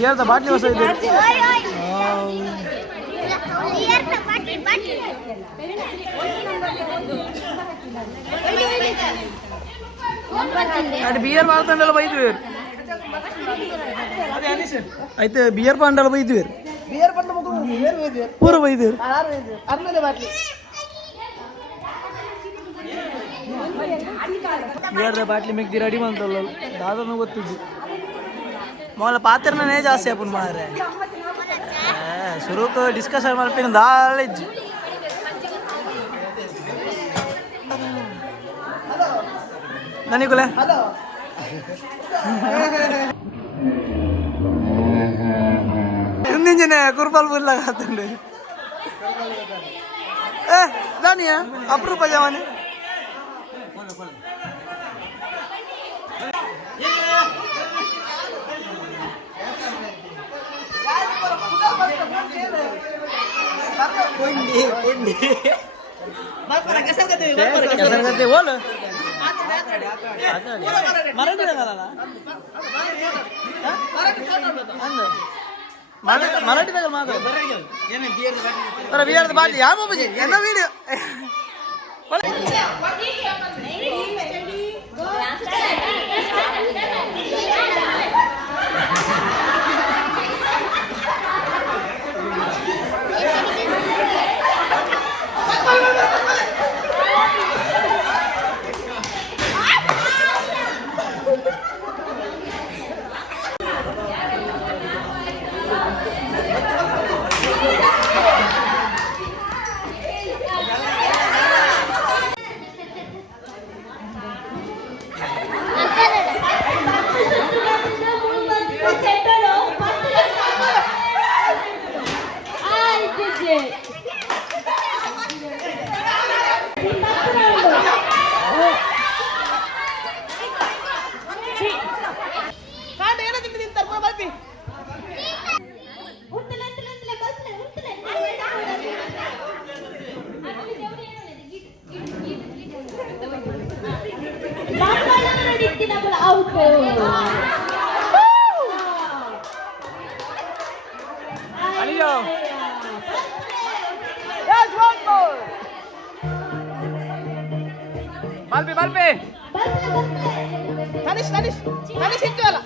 ಬಿಯರ್ದ bottle ಹೊಸ ಇದೆ. అది బియర్ బాగుండాలి బయట వేరు అయితే బియర్ పండాలి బయట వేరు ಪೂರ ಬೈದು ಬಿಯರ್ದ ಬಾಟ್ಲಿ ಮಿಗ್ದಿ ರೆಡಿ ಮಾಡ್ತಲ್ಲ ದಾದನು ಗೊತ್ತಿದ್ದು ಮೊದಲ ಪಾತ್ರನೇ ಜಾಸ್ತಿ ಹಾಕೊಂಡು ಮಾರೆ ಶುರುಕ ಡಿಸ್ಕಷನ್ ಮಾಡ್ತೀನಿ ದಾಳಿಜ್ಜು ನನಗುಲೆ ಹಿಂದಿಂಜನೆ ಕುರ್ಬಲ್ ಬುಲ್ಲ ಹಾತಂಡೆ ಜಾನಿಯಾ ಅಪರೂಪ ಜವಾನಿ बोल मराठी ಮರಾಠಿದಾಗ ಮಾತಾಡ ಬಿಯರ್ದ ಬಾಟ್ಲಿ ಯಾವ ಬಾಬುಜಿ ಎಲ್ಲ video Balpi, Balpi. Tanis itu lah.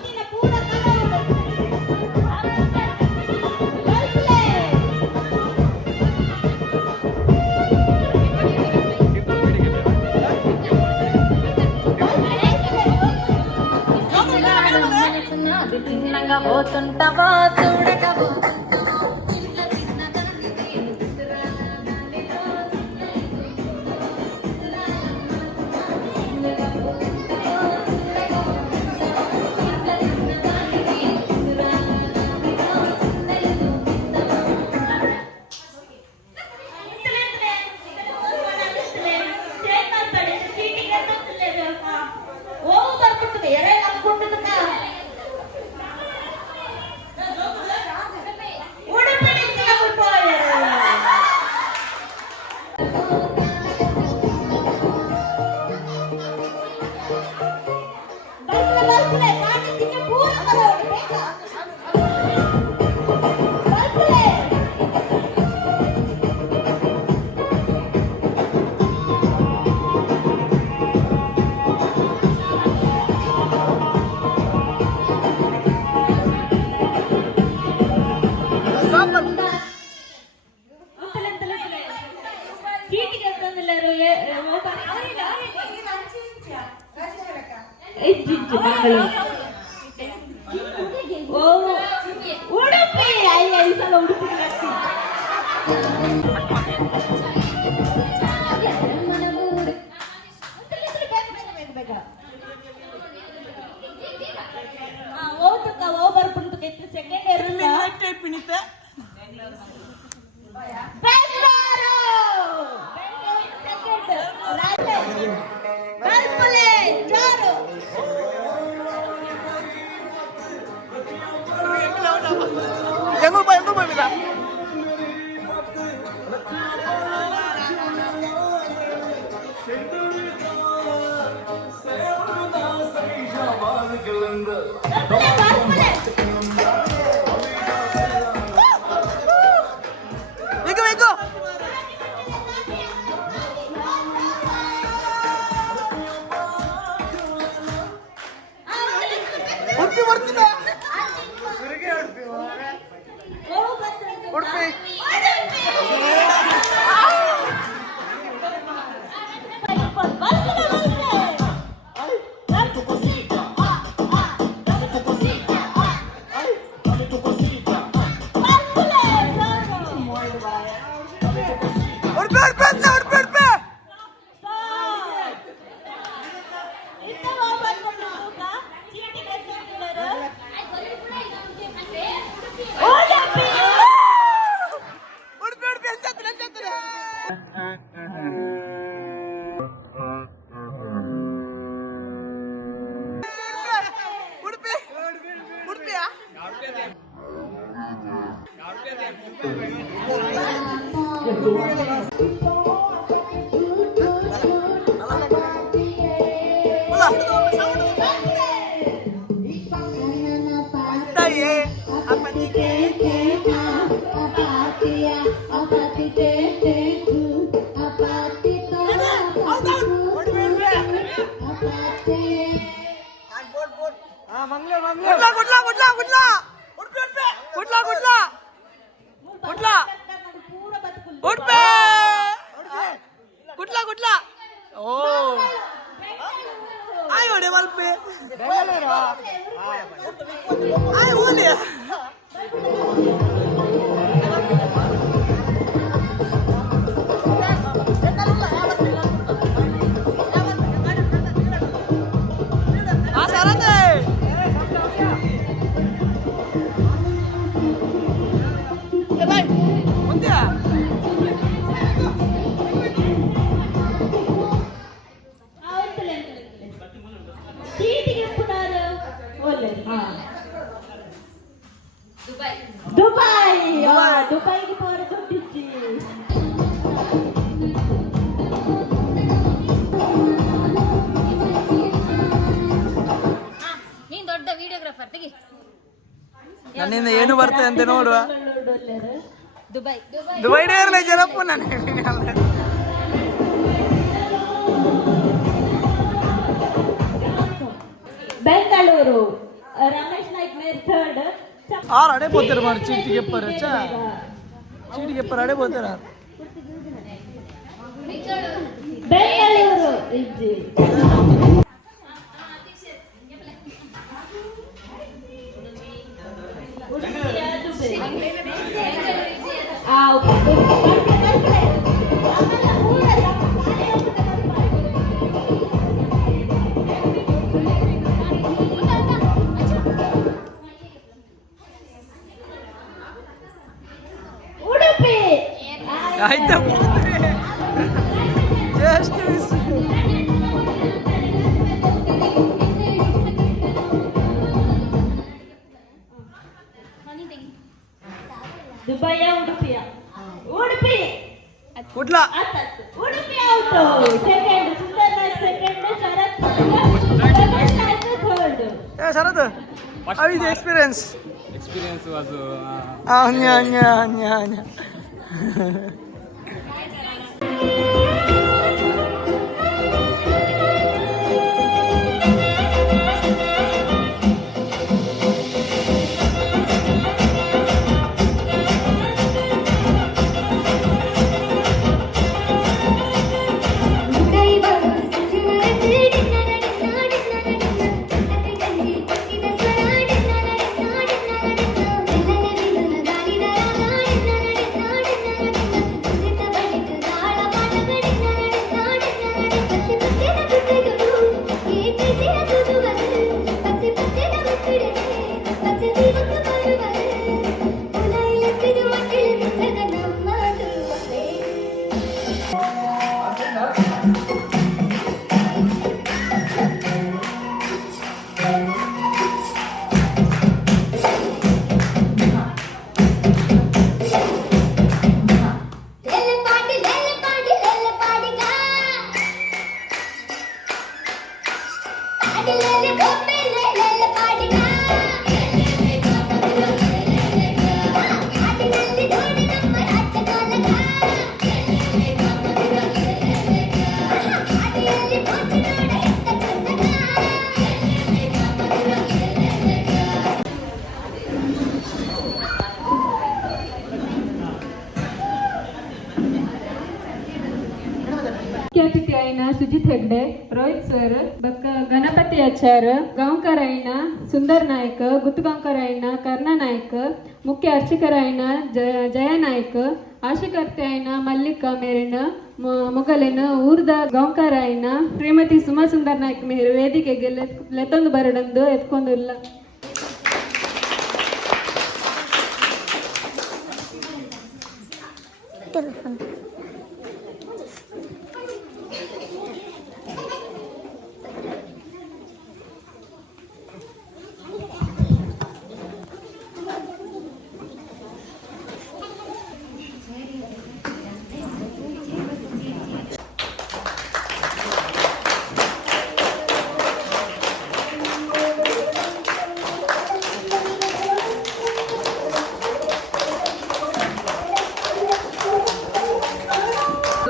Udupi ದುಬೈಗೆ ಹೋದ ದುಡ್ಡಿಚ್ಚಿ ನೀನ್ ದೊಡ್ಡ ವಿಡಿಯೋಗ್ರಾಫರ್ ತೆಗಿ ನನ್ನಿಂದ ಏನು ಬರ್ತದೆ ಅಂತ ನೋಡುವ ದುಬೈ ದುಬೈನೇ ಇರಲಿ ಜನಪ್ಪ ನಾನು ಬೆಂಗಳೂರು ರಮೇಶ್ ನಾಯ್ಕ್ ಮೇರ್ ಥರ್ಡ್ ಆರು ಅಡೆ పోతారు మరి చీటికి చెప్పారు చీటికి చెప్పారు అడే పోతారు ಬೆಂಗಳೂರು ಇಜ್ಜಿ ಉಡುಪಿ ಆಯ್ತಾ ಜಸ್ಟ್ ಮಿಸ್ ದುಬೈಯ ಉಡುಪಿಯ ಉಡುಪಿ ಕುಟ್ಲ Udupi out second Sundar Naik second Sharath Ramesh Naik third Sharath how is the experience was anya ಬಕ್ಕ ಗಣಪತಿ ಆಚಾರ್, ಗಾಂವ್ಕರಯ್ಯನ ಸುಂದರ್ ನಾಯ್ಕ, ಗುತ್ತುಗಾಂವ್ಕರಯ್ಯನ ಕರ್ಣ ನಾಯ್ಕ, ಮುಖ್ಯ ಅರ್ಚಕರಾಯಣ ಜಯ ನಾಯ್ಕ, ಆಶಕರ್ತೆಯನ ಮಲ್ಲಿಕಾ ಮೇರಿನ ಮೊಗಲಿನ ಊರ್ದ ಗಾಂವ್ಕರಾಯಣ ಶ್ರೀಮತಿ ಸುಮಾ ಸುಂದರ್ ನಾಯ್ಕ ಮೇರು ವೇದಿಕೆಗೆ ಲೆತ್ತೊಂದು ಬರಡಂದು ಎತ್ಕೊಂಡಿಲ್ಲ.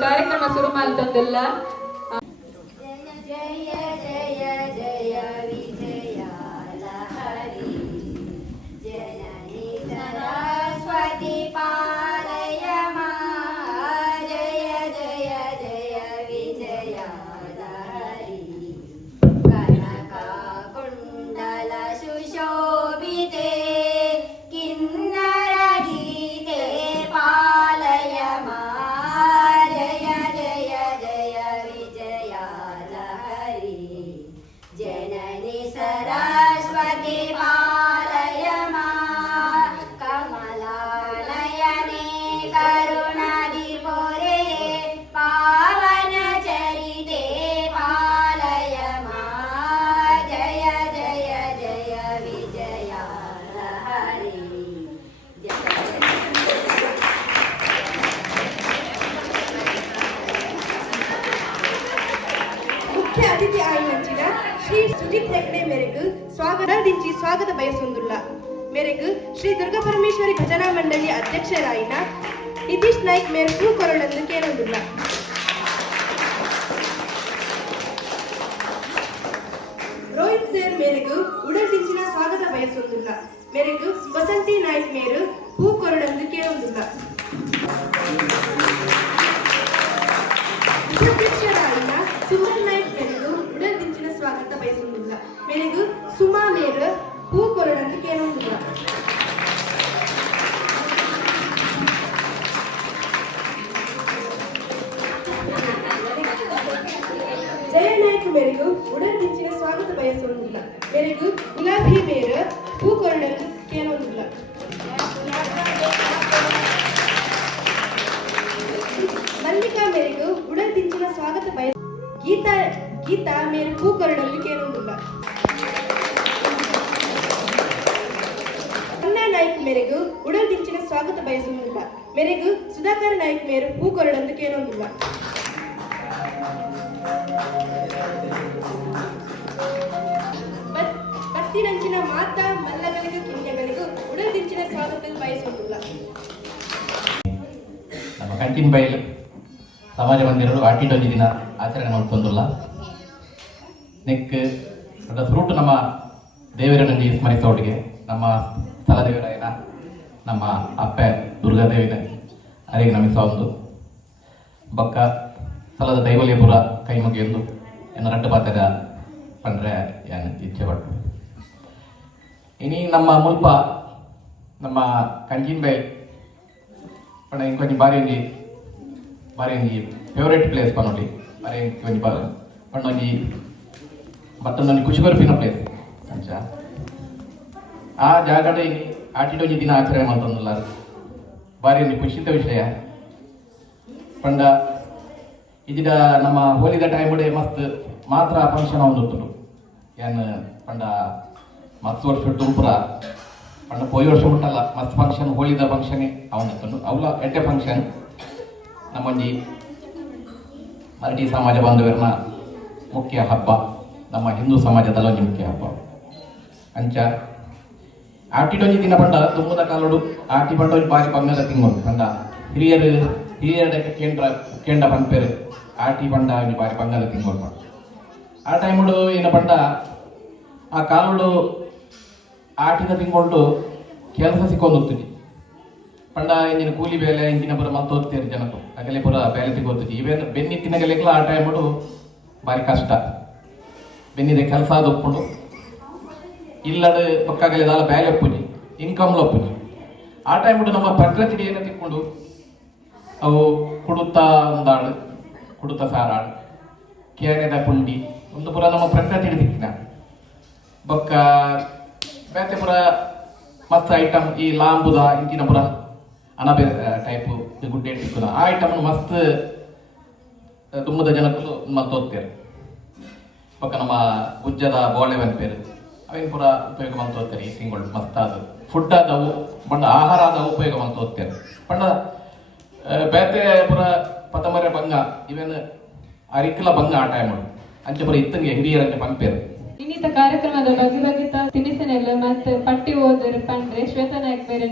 ಕಾರ್ಯಕ್ರಮ ಶುರು ಮಾಡ್ತಂದಿಲ್ಲ. ಜಯ ಜಯ ಜಯ ವಿಜಯ ಲಹರಿ ಜನನಿ ಸರಸ್ವತಿ ಪಾಲಯ ಮಾ. ಜಯ ಜಯ ಜಯ ವಿಜಯ ಲಹರಿ ಕನಕ ಕುಂಡಲ ಸುಶೋಭಿತೆ ಕಿನ್ನರ ಗೀತೆ ಪಾಲಯ ಮಾ. ಜಯ ಜಯ ಜಯ ವಿಜಯ ಲಹರಿ ಜನನಿ ಸರಸ್ವತಿ ಪಾಲಯ ಮಾ. ಕಮಲಾನಯನೆ ಕರುಣಾದಿ ಪೊರೆ ಪಾವನ ಚರಿತೆ ಪಾಲಯ ಮಾ. ಜಯ ಜಯ ಜಯ ವಿಜಯ ಲಹರಿ ಮುಖ್ಯ ಅತಿಥಿ ಆಯ್ನಂಚಿನ ಶ್ರೀ ಸುಜಿತ್ ಹೆಗ್ಡೆ ಮೇರೆಗೂ ಸ್ವಾಗತ ಸ್ವಾಗತ ಬಯಸೊಂದುಲ್ಲ. ಮೇರೆಗೂ ಶ್ರೀ ದುರ್ಗಾ ಪರಮೇಶ್ವರಿ ಭಜನಾ ಮಂಡಳಿ ಅಧ್ಯಕ್ಷರಾಯಿನ ನಿತೀಶ್ ನಾಯ್ಕ್ ಮೇರೆ ಹೂ ಕೊರಳನ್ನು ಕೇಳೊಂದುಲ್ಲ. ರೋಹಿತ್ ಸೇರ್ ಮೇರೆಗೂ ಉಡಲ್ದಿಂಚಿನ ಸ್ವಾಗತ ಬಯಸೊಂದುಲ್ಲ. ಮೇರೆಗೂ ವಸಂತಿ ನಾಯ್ಕ್ ಮೇರು ಹೂ ಕೊರಳನ್ನು ಕೇಳೊಂದುಲ್ಲ. ಉಪಾಧ್ಯಕ್ಷರಾಯಿನ ಸುಮನ್ ನಾಯ್ಕ್ ಮೇರೆಗೂ ಉಡಲ್ದಿಂಚಿನ ಸ್ವಾಗತ ಬಯಸೊಂದುಲ್ಲ. ಮೇರೆಗೂ ಸುಮಾ ಮೇರು ಹೂ ಕೊರಳನ್ನು ಕೇಳೊಂದುಲ್ಲ. ಜಯ ನಾಯ್ಕ ಮೇರೆಗೂ ಉಡಲ್ದಿಂಚಿನ ಸ್ವಾಗತ ಬಯಸೊಂದಿಲ್ಲ. ಮೇರೆಗೂ ಗುಲಾಬಿ ಮೇರು ಹೂ ಕೊರಳನ್ನು ಕೇಳೊಂದಿಲ್ಲ. ಮಲ್ಲಿಕಾ ಮೇರೆಗೂ ಉಡಲ್ದಿಂಚಿನ ಸ್ವಾಗತ ಗೀತಾ ಮೇರು ಹೂ ಕೊರಳನ್ನು ಕೇಳೊಂದಿಲ್ಲ. ಅಣ್ಣಾ ನಾಯ್ಕ್ ಮೇರೆಗೂ ಉಡಲ್ದಿಂಚಿನ ಸ್ವಾಗತ ಬಯಸೊಂದಿಲ್ಲ. ಮೇರೆಗೂ ಸುಧಾಕರ್ ನಾಯ್ಕ್ ಮೇರು ಹೂ ಕೊರಳನ್ನು ಕೇಳೊಂದಿಲ್ಲ. ಪತ್ತಿನಂಚಿನ ಮಾತಾ ಮಲ್ಲಗಳಿಗೂ ಕಿಂಜಗಳಿಗೂ ಉಡಲ್ದಿಂಚಿನ ಸ್ವಾಗತ ಬಯಸೊಂದಿಲ್ಲ. ನಮ್ಮ ಕಂಟಿನ್ ಬೈಲ್ ಸಮಾಜ ಮಂದಿರರು ಆಟಿಟೊಂದು ದಿನ ಆಚರಣೆ ಮಾಡ್ತೊಂದಿಲ್ಲ. ನೆಕ್ ಅದರ ಫ್ರೂಟ್ ನಮ್ಮ ದೇವರನ್ನು ಸ್ಮರಿಸೋಡಿಗೆ ನಮ್ಮ ಸ್ಥಳ ದೇವರಾಯನ ನಮ್ಮ ಅಪ್ಪೆ ದುರ್ಗಾದೇವಿನ ಅರೆಗೆ ನಮಿಸ ಒಂದು ಬಕ್ಕ ಸ್ಥಳದ ದೈವಲ್ಯಪುರ ಕೈ ಮುಗಿಯೊಂದು ಏನು ರಟ್ಟು ಪಾತ್ರದ ಪಂಡ್ರೆ ಏನು ಇಚ್ಛೆ ಪಟ್ಟು ಇನಿ ನಮ್ಮ ಮುಲ್ಪ ನಮ್ಮ ಕಂಜಿನ್ ಬೈ ಪಂಡ ಇಂಕೊಂಚ ಬಾರಿ ಒಂಜಿ ಫೇವ್ರೇಟ್ ಪ್ಲೇಸ್ ಪನ್ನೊಲಿ ಬಾರಿ ಒಂಜಿ ಪಂಡೊಂಜಿ ಮತ್ತೊಂದೊಂದು ಖುಷಿ ಬರ್ಪಿನ ಪ್ಲೇಸ್ ಅಂಚ ಆ ಜಾಗದ ಆಟಿಟೊಂಜಿ ದಿನ ಆಚರಣೆ ಮಾಡ್ತಂದಿಲ್ಲ ಬಾರಿ ಒಂದು ಖುಷಿತ ವಿಷಯ ಪಂಡ ಇದೀಗ ನಮ್ಮ ಹೋಲಿದ ಟೈಮ್ಡೆ ಮಸ್ತ್ ಮಾತ್ರ ಫಂಕ್ಷನ್ ಅವನು ಏನು ಪಂಡ ಮಸ್ತ್ ವರ್ಷ ತುಂಬುರ ಪಂಡ ಪೋಯಿ ವರ್ಷ ಮುಟ್ಟಲ್ಲ ಮಸ್ತ್ ಫಂಕ್ಷನ್ ಹೋಲಿದ ಫಂಕ್ಷನ್ ಅವನು ಅವಳ ಎಡ್ಡೆ ಫಂಕ್ಷನ್ ನಮ್ಮೊಂಜಿ ಮರಾಠಿ ಸಮಾಜ ಬಾಂಧವರನ್ನ ಮುಖ್ಯ ಹಬ್ಬ ನಮ್ಮ ಹಿಂದೂ ಸಮಾಜದಲ್ಲಿ ಒಂದು ಮುಖ್ಯ ಹಬ್ಬ ಅಂಚ ಆಟಿಟೊಂಜಿ ದಿನ ಪಂಡ ತುಂಬದ ಕಾಲೋಡು ಆಟಿ ಪಂಡ ಒಂದು ಬಾರಿ ಪಂಗದ ತಿಂಗೋದು ಪಂಡ ಹಿರಿಯರ ಕೇಂದ್ರ ಪಂಪೇರು ಆಟಿ ಪಂಡ ಒಂದು ಬಾರಿ ಪಂಗದ ತಿಂಗೋದು ಪಂಡ ಆ ಟೈಮುಡು ಏನು ಪಂಡ ಆ ಕಾಲೋಡು ಆಟಿನ ತಿಂಗಳು ಕೆಲಸ ಸಿಕ್ಕೊಂಡು ಹೋಗ್ತಿದ್ವಿ ಪಂಡ ಇಂಜಿನ ಕೂಲಿ ಬೇಲೆ ಇಂಜಿನ ಪುರ ಮತ್ತೆ ಓದ್ತೀರಿ ಜನಕ್ಕೂ ಆಗಲೇ ಪುರ ಬೇಲೆ ಸಿಗೋಗ್ತಿದ್ವಿ ಇವೇನು ಬೆನ್ನಿತ್ತಿನ ಗೆಲೆಲ್ಲ ಆ ಟೈಮುಡು ಬಾರಿ ಕಷ್ಟ ಬೆನ್ನಿದೆ ಕೆಲಸ ಅದು ಒಪ್ಪುಂಡು ಇಲ್ಲದ ಪಕ್ಕಾಗಲಿ ದಾಲ ಬ್ಯಾಲೆ ಒಪ್ಪುನಿ ಇನ್ಕಮ್ಲ ಒಪ್ಪುನಿ ಆ ಟೈಮ್ ನಮ್ಮ ಪ್ರಕೃತಿ ಏನು ತಿಕ್ಕೊಂಡು ಅವು ಕುಡುತ್ತ ಒಂದಾಡು ಕುಡುತ್ತ ಸಾರಾಡು ಕೇನೆದ ಪುಂಡಿ ಒಂದು ಪುರ ನಮ್ಮ ಪ್ರಕೃತಿ ತಿಕ್ಕಿನ ಬೊಕ್ಕ ಬೇತೆ ಪುರ ಮಸ್ತ್ ಐಟಮ್ ಈ ಲಾಂಬುದ ಇಂಚಿನ ಪುರ ಅನಬೆ ಟೈಪ್ ಗುಡ್ಡೆ ತಿಕ್ಕುದ ಆ ಐಟಮ್ ಮಸ್ತ್ ತುಂಬದ ಜನಕ್ಕೂ ಮಸ್ತ್ ಓದ್ತಾರೆ ಬೊಕ್ಕ ನಮ್ಮ ಗುಜ್ಜದ ಬೋಳೆ ಬಂದ್ಪೇರು ಅವೇನು ಪುರ ಉಪಯೋಗ ಮಂತ್ ಓದ್ತಾರೆ ಈ ತಿಂಗಳು ಮಸ್ತ್ ಅದು ಫುಡ್ ಆದವು ಬಂಡ ಆಹಾರ ಆದವು ಉಪಯೋಗ ಮಂತ್ ಓದ್ತಾರೆ ಬಂಡ ಬೇತೆ ಪುರ ಪತಮರೆ ಬಂಗ ಇವೇನು ಅರಿಕಲ ಬಂಗ ಆ ಟೈಮ್ ಅಂಚೆ ಪುರ ಇತ್ತಂಗೆ ಹಿರಿಯರಂತೆ ಪಂಪೇರು ಇನ್ನಿತ ಕಾರ್ಯಕ್ರಮದ ಬಗ್ಗೆ ಬಗ್ಗೆ ತಿನಿಸಿನೆಲ್ಲ ಮತ್ತೆ ಪಟ್ಟಿ ಓದರು ಪಂಡ್ರೆ ಶ್ವೇತಾ ನಾಯಕ್ ಬೇರೆ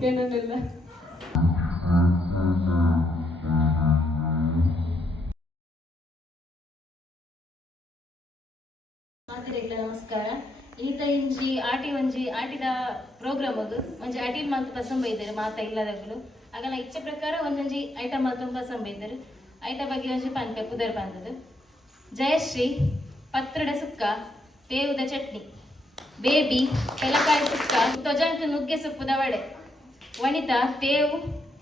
ಕೇಳೋದಿಲ್ಲ. ಮಾತಿರೆಗ್ಲ ನಮಸ್ಕಾರ. ಈತ ಇಂಜಿ ಆಟಿದ ಪ್ರೋಗ್ರಾಮ್ ಅದು ಒಂಜಿ ಆಟಿಲ್ ಮಾತು ಪಸಂಬ ಇದ್ದಾರೆ ಮಾತ ಇಲ್ಲದಗಳು ಆಗಲ ಇಚ್ಛೆ ಪ್ರಕಾರ ಒಂದೊಂಜಿ ಐಟಮ್ ಮಾತು ಪಸಂಬ ಇದ್ದಾರೆ ಐಟ ಬಗ್ಗೆ ಒಂಜಿ ಪಂಪೆ ಪುದರ್ ಬಂದದು. ಜಯಶ್ರೀ ಪತ್ರಡ ಸುಕ್ಕ ಬೇವುದ ಚಟ್ನಿ, ಬೇಬಿ ತೆಲಕಾಯಿ ಸುಕ್ಕ, ತೊಜಂಕ ನುಗ್ಗೆ ಸೊಪ್ಪುದ ವಡೆ, ವನಿತಾ ಬೇವು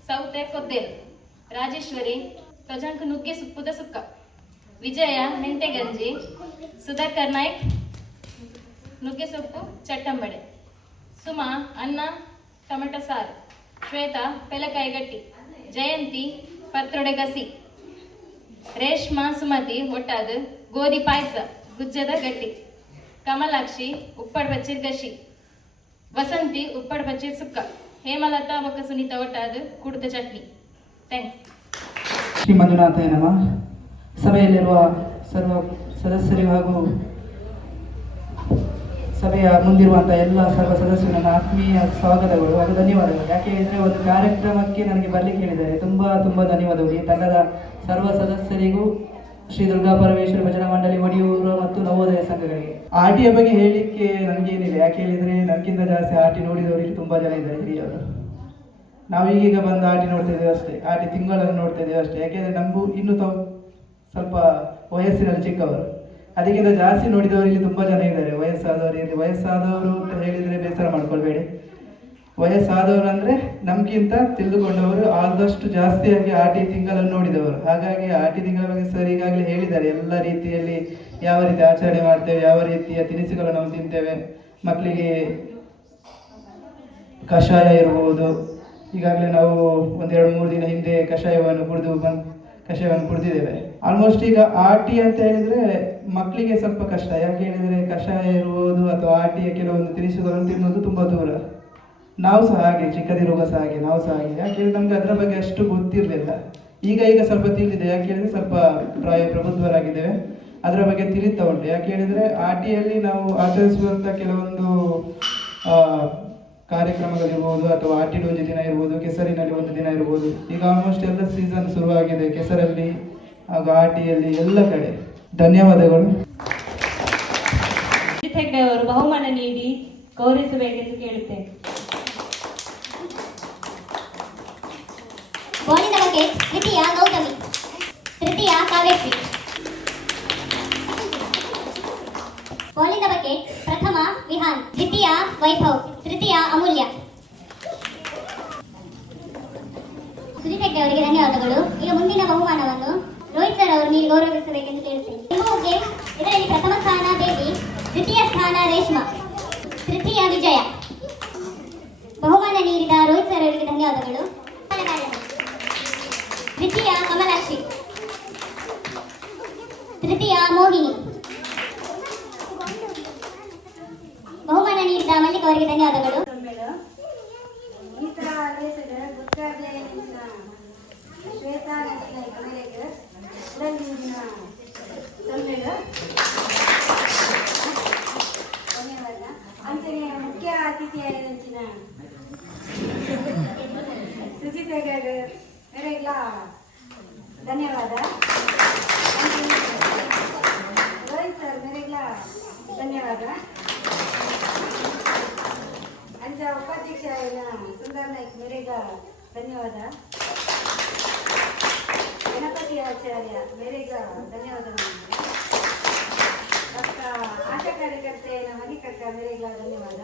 ಸೌತೆ ಕೊದ್ದೇರು, ರಾಜೇಶ್ವರಿ ತೊಜಂಕ ನುಗ್ಗೆ ಸೊಪ್ಪುದ ಸುಕ್ಕ, ವಿಜಯ ಮೆಂತೆ ಗಂಜಿ, ಸುಧಾಕರ್ ನಾಯ್ಕ್ ನುಗ್ಗೆ ಸೊಪ್ಪು ಚಟ್ಟಂಬಡೆ, ಸುಮಾ ಅನ್ನ ಟೊಮೆಟೊ ಸಾರು, ಶ್ವೇತಾ ಪೆಲಕಾಯಿ ಗಟ್ಟಿ, ಜಯಂತಿ ಪತ್ರೊಡೆ ಗಸಿ, ರೇಷ್ಮಾ ಸುಮತಿ ಒಟ್ಟಾದ ಗೋಧಿ ಪಾಯಸ ಗುಜ್ಜದ ಗಟ್ಟಿ, ಕಮಲಾಕ್ಷಿ ಉಪ್ಪಡ್ ಬಚ್ಚಿರ್ ಗಶಿ, ವಸಂತಿ ಉಪ್ಪಡ್ ಬಚ್ಚಿರ್ ಸುಕ್ಕ, ಹೇಮಲತಾ ಬೊಕ್ಕ ಸುನೀತಾ ಒಟ್ಟಾದ ಕುಡಿದ ಚಟ್ನಿ. ಥ್ಯಾಂಕ್ಸ್. ಶ್ರೀ ಮಂಜುನಾಥಯ್ಯ ನಮಃ. ಸಭೆಯಲ್ಲಿರುವ ಸರ್ವ ಸದಸ್ಯರಿಗೂ ಹಾಗೂ ಸಭೆಯ ಮುಂದಿರುವಂತಹ ಎಲ್ಲ ಸರ್ವ ಸದಸ್ಯರು ನನ್ನ ಆತ್ಮೀಯ ಸ್ವಾಗತಗಳು ಹಾಗೂ ಧನ್ಯವಾದಗಳು. ಯಾಕೆ ಹೇಳಿದರೆ ಒಂದು ಕಾರ್ಯಕ್ರಮಕ್ಕೆ ನನಗೆ ಬರಲಿಕ್ಕೆ ಹೇಳಿದ್ದಾರೆ. ತುಂಬ ಧನ್ಯವಾದಗಳು. ಈ ತಂಡದ ಸರ್ವ ಸದಸ್ಯರಿಗೂ, ಶ್ರೀ ದುರ್ಗಾ ಪರಮೇಶ್ವರ ಭಜನಾ ಮಂಡಳಿ ಒಡಿಯೂರು ಮತ್ತು ನವೋದಯ ಸಂಘಗಳಿಗೆ. ಆಟಿಯ ಬಗ್ಗೆ ಹೇಳಲಿಕ್ಕೆ ನನಗೇನಿಲ್ಲ. ಯಾಕೆ ಹೇಳಿದರೆ ನನಗಿಂತ ಜಾಸ್ತಿ ಆಟಿ ನೋಡಿದವರು ಇಲ್ಲಿ ತುಂಬ ಜನ ಇದ್ದಾರೆ ಹಿರಿಯವರು. ನಾವು ಈಗೀಗ ಬಂದು ಆಟಿ ನೋಡ್ತಾ ಇದ್ದೇವೆ ಅಷ್ಟೇ, ಆಟಿ ತಿಂಗಳನ್ನು ನೋಡ್ತಾ ಇದ್ದೇವೆ ಅಷ್ಟೇ. ಯಾಕೆಂದರೆ ನಮಗೂ ಇನ್ನೂ ಸ್ವಲ್ಪ ವಯಸ್ಸಿನಲ್ಲಿ ಚಿಕ್ಕವರು, ಅದಕ್ಕಿಂತ ಜಾಸ್ತಿ ನೋಡಿದವರು ಇಲ್ಲಿ ತುಂಬ ಜನ ಇದ್ದಾರೆ. ವಯಸ್ಸಾದವರು ಇಲ್ಲಿ, ವಯಸ್ಸಾದವರು ಅಂತ ಹೇಳಿದರೆ ಬೇಸರ ಮಾಡ್ಕೊಳ್ಬೇಡಿ. ವಯಸ್ಸಾದವರು ಅಂದರೆ ನಮಗಿಂತ ತಿಳಿದುಕೊಂಡವರು, ಆದಷ್ಟು ಜಾಸ್ತಿಯಾಗಿ ಆಟಿ ತಿಂಗಳನ್ನು ನೋಡಿದವರು. ಹಾಗಾಗಿ ಆಟಿ ತಿಂಗಳ ಬಗ್ಗೆ ಸರ್ ಈಗಾಗಲೇ ಹೇಳಿದ್ದಾರೆ. ಎಲ್ಲ ರೀತಿಯಲ್ಲಿ ಯಾವ ರೀತಿ ಆಚರಣೆ ಮಾಡ್ತೇವೆ, ಯಾವ ರೀತಿಯ ತಿನಿಸುಗಳು ನಾವು ತಿಂತೇವೆ. ಮಕ್ಕಳಿಗೆ ಕಷಾಯ ಇರ್ಬೋದು. ಈಗಾಗಲೇ ನಾವು 1-2-3 ದಿನ ಹಿಂದೆ ಕಷಾಯವನ್ನು ಕುಡಿದಿದ್ದೇವೆ. ಆಲ್ಮೋಸ್ಟ್ ಈಗ ಆಟಿ ಅಂತ ಹೇಳಿದರೆ ಮಕ್ಕಳಿಗೆ ಸ್ವಲ್ಪ ಕಷ್ಟ. ಯಾಕೆ ಹೇಳಿದರೆ ಕಷಾಯ ಇರ್ಬೋದು ಅಥವಾ ಆಟಿಯ ಕೆಲವೊಂದು ತಿನಿಸುಗಳನ್ನು ತಿನ್ನೋದು ತುಂಬ ದೂರ. ನಾವು ಸಹ ಹಾಗೆ, ಚಿಕ್ಕದಿರುವಾಗ ಸಹ ಹಾಗೆ, ನಾವು ಸಹ ಹಾಗೆ. ಯಾಕೆ ಹೇಳಿದ್ರೆ ನಮ್ಗೆ ಅದರ ಬಗ್ಗೆ ಅಷ್ಟು ಗೊತ್ತಿರಲಿಲ್ಲ. ಈಗ ಸ್ವಲ್ಪ ತಿಳಿದಿದೆ. ಯಾಕೆ ಹೇಳಿದರೆ ಸ್ವಲ್ಪ ಪ್ರಬುದ್ಧರಾಗಿದ್ದೇವೆ, ಅದರ ಬಗ್ಗೆ ತಿಳಿತಾ ಉಂಟು. ಯಾಕೆ ಹೇಳಿದರೆ ಆಟಿಯಲ್ಲಿ ನಾವು ಆಚರಿಸುವಂಥ ಕೆಲವೊಂದು ಕಾರ್ಯಕ್ರಮಗಳಿರ್ಬೋದು ಅಥವಾ ಆಟಿಡ್ ಒಂದು ದಿನ ಇರ್ಬೋದು, ಕೆಸರಿನಲ್ಲಿ ಒಂದು ದಿನ ಇರ್ಬೋದು. ಈಗ ಆಲ್ಮೋಸ್ಟ್ ಎಲ್ಲ ಸೀಸನ್ ಶುರುವಾಗಿದೆ ಕೆಸರಲ್ಲಿ ಹಾಗೂ ಆಟಿಯಲ್ಲಿ ಎಲ್ಲ ಕಡೆ. ಧನ್ಯವಾದಗಳು. ಹೆಗ್ಡೆ ಅವರು ಬಹುಮಾನ ನೀಡಿ ಗೌರವಿಸಬೇಕೆಂದು ಕೇಳುತ್ತೇನೆ. ಬಾಲಿನ ಬಗ್ಗೆ ತೃತೀಯ ಗೌತಮಿ, ತೃತೀಯ ಕಾವ್ಯಶ್ರೀ. ಬಾಲಿನ ಬಗ್ಗೆ ಪ್ರಥಮ ವಿಹಾನ್, ದ್ವಿತೀಯ ವೈಭವ್, ತೃತೀಯ ಅಮೂಲ್ಯ. ಸುಜಿತ್ ಹೆಗ್ಡೆ ಅವರಿಗೆ ಧನ್ಯವಾದಗಳು. ಈಗ ಮುಂದಿನ ಬಹುಮಾನವನ್ನು ರೋಹಿತ್ ಸರ್ ಅವರು ನೀಡಿ ಗೌರವಿಸಬೇಕೆಂದು ಕೇಳುತ್ತೇನೆ. ಇದರಲ್ಲಿ ಪ್ರಥಮ ಸ್ಥಾನ ಬೇಬಿ, ದ್ವಿತೀಯ ಸ್ಥಾನ ರೇಷ್ಮಾ, ತೃತೀಯ ವಿಜಯ. ಬಹುಮಾನ ನೀಡಿದ ರೋಹಿತ್ ಸರ್ ಅವರಿಗೆ ಧನ್ಯವಾದಗಳು. ದ್ವಿತೀಯ ಕಮಲಾಕ್ಷಿ, ತೃತೀಯ ಮೋಹಿನಿ. ಬಹುಮಾನ ನೀಡಿದ ಮಲ್ಲಿಕ್ ಅವರಿಗೆ ಧನ್ಯವಾದಗಳು. ಮುಖ್ಯ ಅತಿಥಿಯಾಗಿನ ಸುಜಿತ್ ಮೇರೆಗ್ಲ ಧನ್ಯವಾದ. ರೋಹಿತ್ ಸರ್ ಮೇರೆಗ್ಲ ಧನ್ಯವಾದ. ಅಂಚ ಉಪಾಧ್ಯಕ್ಷ ಸುಂದರ್ ನಾಯ್ಕ್ ಮೇರೆಗ ಧನ್ಯವಾದ. ಗಣಪತಿ ಆಚಾರ್ಯ ಮೇರೆಗ ಧನ್ಯವಾದ. ಡಾಕ್ಟರ್ ಮಲ್ಲಿಕಕ್ಕ ಮೇರೆಗ್ಲ ಧನ್ಯವಾದ.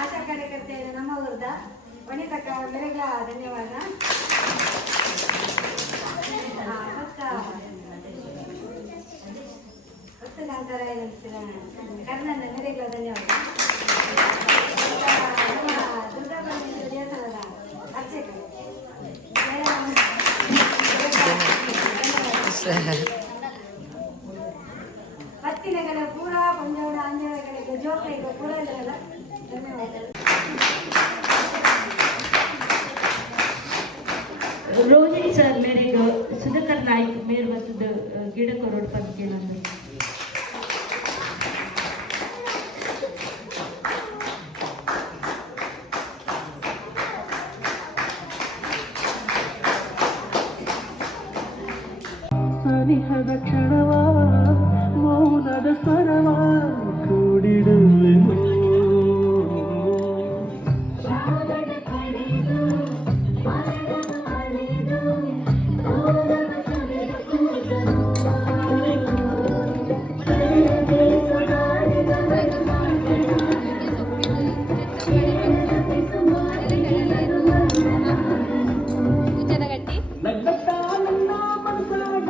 ಆಶಾ ಕಾರ್ಯಕರ್ತೆ ನಮ್ಮ ಊರ್ದ ವನಿತಕ್ಕ ಮೇರೆಗ್ಲ ಧನ್ಯವಾದ. ಭಕ್ತನಾಂತರ ಕರ್ಣನ ಮೇರೆಗ್ಲ ಧನ್ಯವಾದ. ದುರ್ಗಾ ಪರಮೇಶ್ವರಿ ದೇವಸ್ಥಾನದ ಅರ್ಚಕರು ಪತ್ತಿನಗಳ ಪೂರ ಪಂಜಾವಳ ಅಂಜನಗಳಿಗೆ ಜೋಕೈಗೆ ಪೂರ ಇದ್ರಲ್ಲ ಧನ್ಯವಾದಗಳು. रोहित सर मेरे सुधाकर नाईक मेरे वस्तुद गिಡ करोड पदके नंबर ಸನಿಹದ ಕ್ಷಣವ ಮೌನದ ಸ್ವರವ ಕೂಡಿಡುವೆನು ನಗ್ನಗ್ತಾ ನನ್ನ ಮನಸ್ಸಾಗೆ